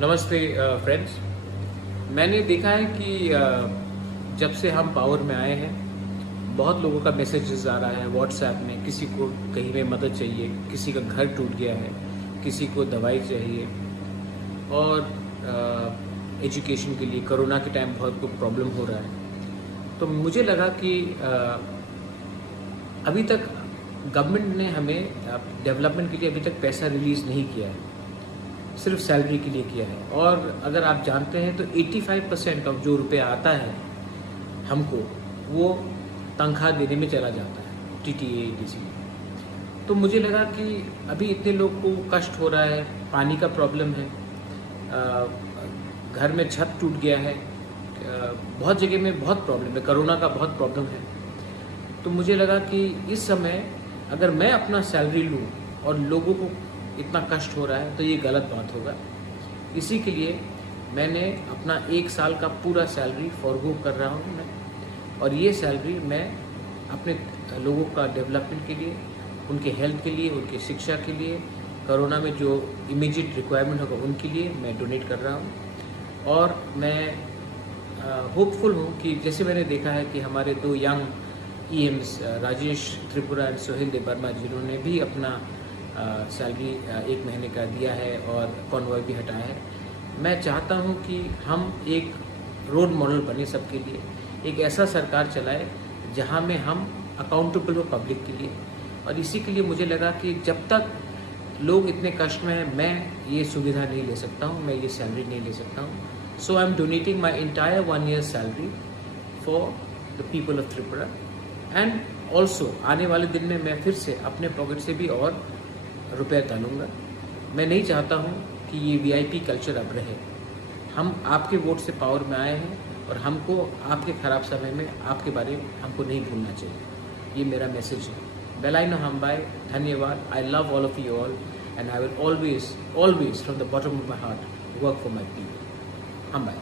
नमस्ते फ्रेंड्स। मैंने देखा है कि जब से हम पावर में आए हैं बहुत लोगों का मैसेजेस आ रहा है व्हाट्सएप में। किसी को कहीं में मदद चाहिए, किसी का घर टूट गया है, किसी को दवाई चाहिए और एजुकेशन के लिए कोरोना के टाइम बहुत कुछ प्रॉब्लम हो रहा है। तो मुझे लगा कि अभी तक गवर्नमेंट ने हमें डेवलपमेंट के लिए अभी तक पैसा रिलीज़ नहीं किया है, सिर्फ सैलरी के लिए किया है। और अगर आप जानते हैं तो 85% ऑफ जो रुपया आता है हमको वो तनख्वाह देने में चला जाता है, टीटीए ईटीसी। तो मुझे लगा कि अभी इतने लोग को कष्ट हो रहा है, पानी का प्रॉब्लम है, घर में छत टूट गया है, बहुत जगह में बहुत प्रॉब्लम है, कोरोना का बहुत प्रॉब्लम है। तो मुझे लगा कि इस समय अगर मैं अपना सैलरी लूँ और लोगों को इतना कष्ट हो रहा है तो ये गलत बात होगा। इसी के लिए मैंने अपना 1 साल का पूरा सैलरी फॉरगो कर रहा हूँ मैं, और ये सैलरी मैं अपने लोगों का डेवलपमेंट के लिए, उनके हेल्थ के लिए, उनकी शिक्षा के लिए, कोरोना में जो इमीडिएट रिक्वायरमेंट होगा उनके लिए मैं डोनेट कर रहा हूँ। और मैं होपफुल हूँ कि जैसे मैंने देखा है कि हमारे 2 यंग ईएम्स राजेश त्रिपुरा एंड सोहेल देव वर्मा जिन्होंने भी अपना सैलरी 1 महीने का दिया है और कॉन्वॉय भी हटाया है। मैं चाहता हूं कि हम एक रोल मॉडल बने सबके लिए, एक ऐसा सरकार चलाए जहां में हम अकाउंटेबल हो पब्लिक के लिए। और इसी के लिए मुझे लगा कि जब तक लोग इतने कष्ट में हैं मैं ये सुविधा नहीं ले सकता हूं, मैं ये सैलरी नहीं ले सकता हूं। So I am donating my entire 1 year salary for the people of Tripura. And also आने वाले दिन में मैं फिर से अपने पॉकेट से भी और रुपया डालूंगा। मैं नहीं चाहता हूं कि ये वीआईपी कल्चर अब रहे। हम आपके वोट से पावर में आए हैं और हमको आपके ख़राब समय में आपके बारे में हमको नहीं भूलना चाहिए। ये मेरा मैसेज है। बेलाइनो हम्बाई, धन्यवाद। I love all of you all and I will always from the bottom of my heart work for my people. हम्बाई।